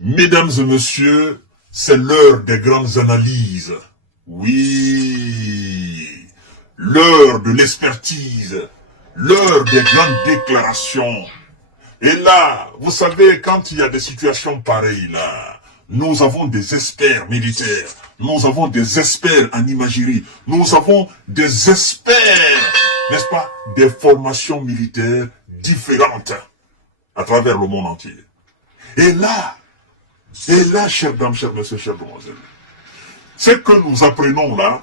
Mesdames et messieurs, c'est l'heure des grandes analyses. Oui, l'heure de l'expertise, l'heure des grandes déclarations. Et là, vous savez, quand il y a des situations pareilles là, nous avons des experts militaires, nous avons des experts en imagerie, nous avons des experts, n'est-ce pas, des formations militaires différentes à travers le monde entier. Et là, chers dames, chers messieurs, chères demoiselles, ce que nous apprenons là,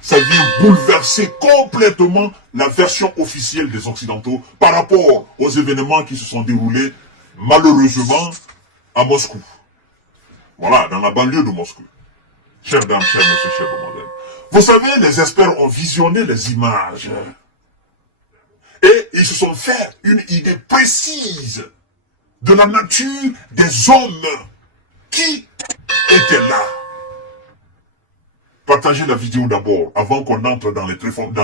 ça vient bouleverser complètement la version officielle des Occidentaux par rapport aux événements qui se sont déroulés, malheureusement, à Moscou. Voilà, dans la banlieue de Moscou. Chers dames, chers messieurs, chères demoiselles. Vous savez, les experts ont visionné les images. Et ils se sont fait une idée précise de la nature des hommes qui étaient là. Partagez la vidéo d'abord, avant qu'on entre dans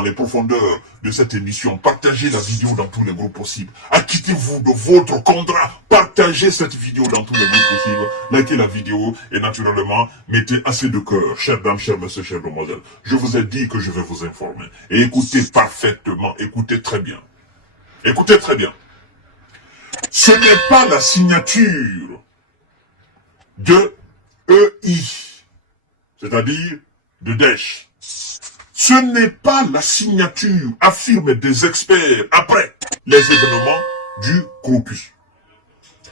les profondeurs de cette émission. Partagez la vidéo dans tous les groupes possibles. Acquittez-vous de votre contrat. Partagez cette vidéo dans tous les groupes possibles. Likez la vidéo et naturellement, mettez assez de cœur. Chères dames, chers messieurs, chères demoiselles. Je vous ai dit que je vais vous informer. Et écoutez parfaitement, écoutez très bien. Écoutez très bien. Ce n'est pas la signature de EI, c'est-à-dire de Daesh. Ce n'est pas la signature, affirment des experts après les événements du Crocus.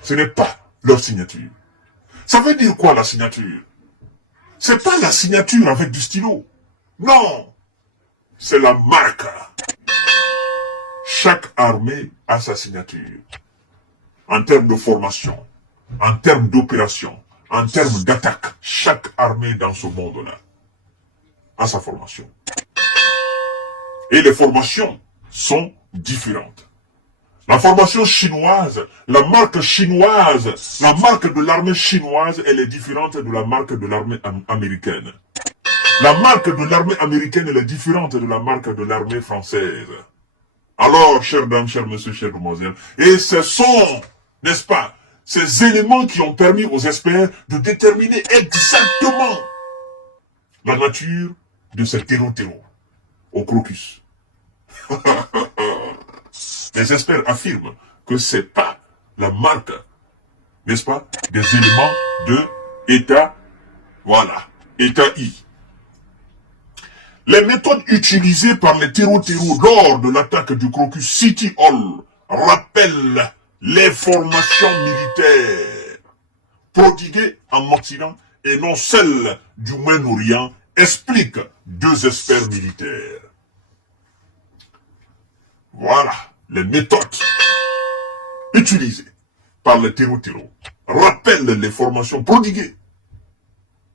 Ce n'est pas leur signature. Ça veut dire quoi la signature? C'est pas la signature avec du stylo. Non, c'est la marque. Chaque armée a sa signature. En termes de formation, en termes d'opération, en termes d'attaque, chaque armée dans ce monde-là a sa formation. Et les formations sont différentes. La formation chinoise, la marque chinoise, la marque de l'armée chinoise, elle est différente de la marque de l'armée américaine. La marque de l'armée américaine, elle est différente de la marque de l'armée française. Alors, chères dames, chers messieurs, chères demoiselles, et ce sont, n'est-ce pas, ces éléments qui ont permis aux experts de déterminer exactement la nature de cet terreau au Crocus. Les experts affirment que c'est pas la marque, n'est-ce pas, des éléments de État, voilà, État I. Les méthodes utilisées par les terreaux lors de l'attaque du Crocus City Hall rappellent les formations militaires prodiguées en Occident et non celles du Moyen-Orient, expliquent deux experts militaires. Voilà, les méthodes utilisées par les terreaux rappellent les formations prodiguées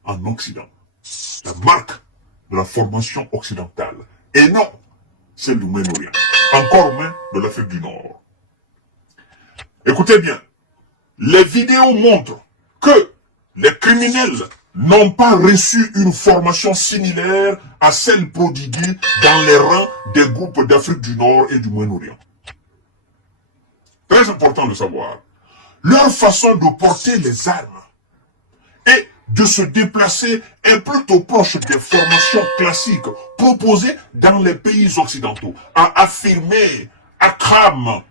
en Occident. La marque de la formation occidentale et non celle du Moyen-Orient, encore moins de l'Afrique du Nord. Écoutez bien, les vidéos montrent que les criminels n'ont pas reçu une formation similaire à celle prodiguée dans les rangs des groupes d'Afrique du Nord et du Moyen-Orient. Très important de savoir, leur façon de porter les armes et de se déplacer est plutôt proche des formations classiques proposées dans les pays occidentaux, a affirmé Akram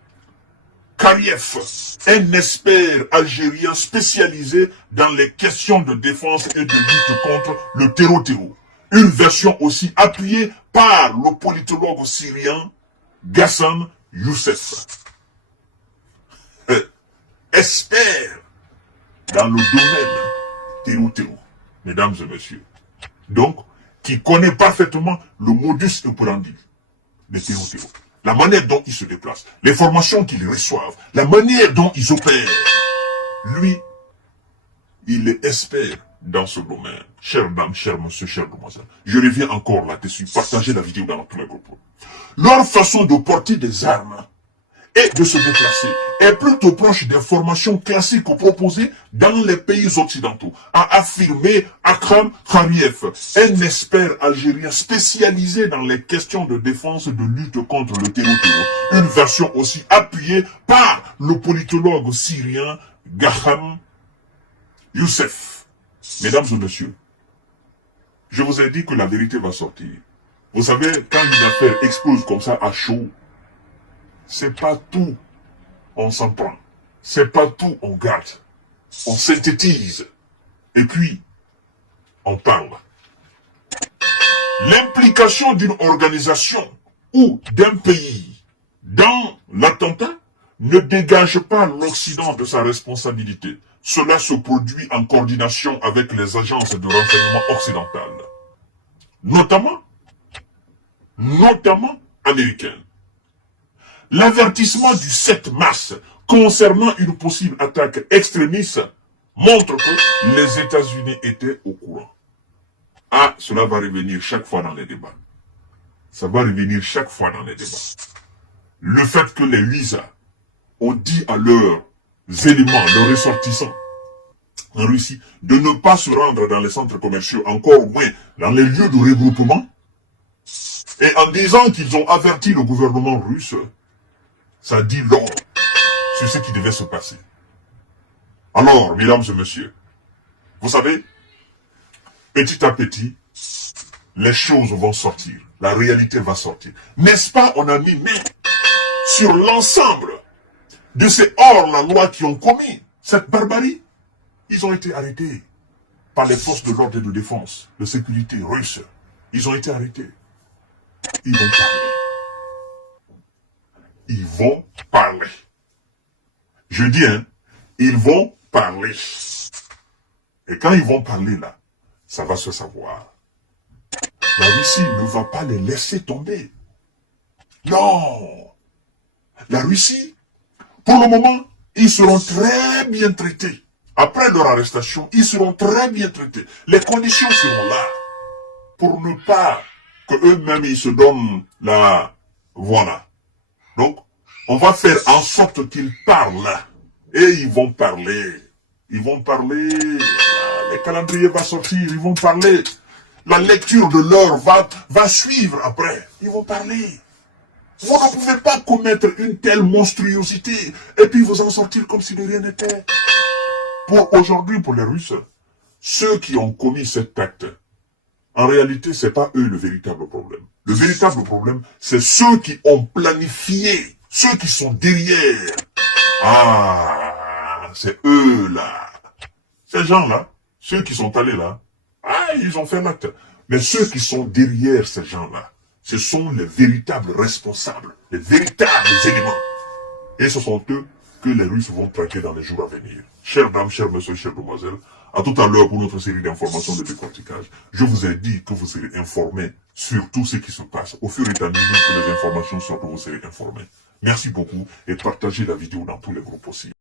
Kariev, un expert algérien spécialisé dans les questions de défense et de lutte contre le terreau. Une version aussi appuyée par le politologue syrien Ghassan Youssef. Expert dans le domaine terreau, mesdames et messieurs. Donc, qui connaît parfaitement le modus operandi des terreau. La manière dont ils se déplacent, les formations qu'ils reçoivent, la manière dont ils opèrent. Lui, il est expert dans ce domaine. Chères dames, chers messieurs, chères demoiselles. Je reviens encore là-dessus. Partagez la vidéo dans tous les groupes. Leur façon de porter des armes et de se déplacer est plutôt proche des formations classiques proposées dans les pays occidentaux, a affirmé Akram Kariev, un expert algérien spécialisé dans les questions de défense et de lutte contre le terreau. Une version aussi appuyée par le politologue syrien Ghassan Youssef. Mesdames et messieurs, je vous ai dit que la vérité va sortir. Vous savez, quand une affaire explose comme ça à chaud, c'est pas tout on s'en prend. C'est pas tout on garde. On synthétise. Et puis, on parle. L'implication d'une organisation ou d'un pays dans l'attentat ne dégage pas l'Occident de sa responsabilité. Cela se produit en coordination avec les agences de renseignement occidentales, notamment américaines. L'avertissement du 7 mars concernant une possible attaque extrémiste montre que les États-Unis étaient au courant. Ah, cela va revenir chaque fois dans les débats. Ça va revenir chaque fois dans les débats. Le fait que les USA ont dit à leurs éléments, leurs ressortissants en Russie, de ne pas se rendre dans les centres commerciaux, encore moins dans les lieux de regroupement, et en disant qu'ils ont averti le gouvernement russe, ça dit long sur ce qui devait se passer. Alors, mesdames et messieurs, vous savez, petit à petit, les choses vont sortir. La réalité va sortir. N'est-ce pas, on a mis main sur l'ensemble de ces hors-la-loi qui ont commis cette barbarie. Ils ont été arrêtés par les forces de l'ordre et de défense, de sécurité russes. Ils ont été arrêtés. Ils vont parler. Ils vont parler. Je dis, ils vont parler. Et quand ils vont parler là, ça va se savoir. La Russie ne va pas les laisser tomber. Non. La Russie, pour le moment, ils seront très bien traités. Après leur arrestation, ils seront très bien traités. Les conditions seront là. Pour ne pas que eux-mêmes ils se donnent la... Voilà. Donc, on va faire en sorte qu'ils parlent. Et ils vont parler. Ils vont parler. Les calendriers vont sortir. Ils vont parler. La lecture de l'heure va suivre après. Ils vont parler. Vous ne pouvez pas commettre une telle monstruosité et puis vous en sortir comme si de rien n'était. Pour aujourd'hui, pour les Russes, ceux qui ont commis cet acte, en réalité, c'est pas eux le véritable problème. Le véritable problème, c'est ceux qui ont planifié, ceux qui sont derrière. Ah, c'est eux là. Ces gens-là, ceux qui sont allés là, ah, ils ont fait l'acte. Mais ceux qui sont derrière ces gens-là, ce sont les véritables responsables, les véritables éléments. Et ce sont eux que les Russes vont traquer dans les jours à venir. Chères dames, chers messieurs, chères demoiselles, à tout à l'heure pour notre série d'informations de décortiquage. Je vous ai dit que vous serez informés sur tout ce qui se passe. Au fur et à mesure que les informations sortent, vous serez informés. Merci beaucoup et partagez la vidéo dans tous les groupes aussi.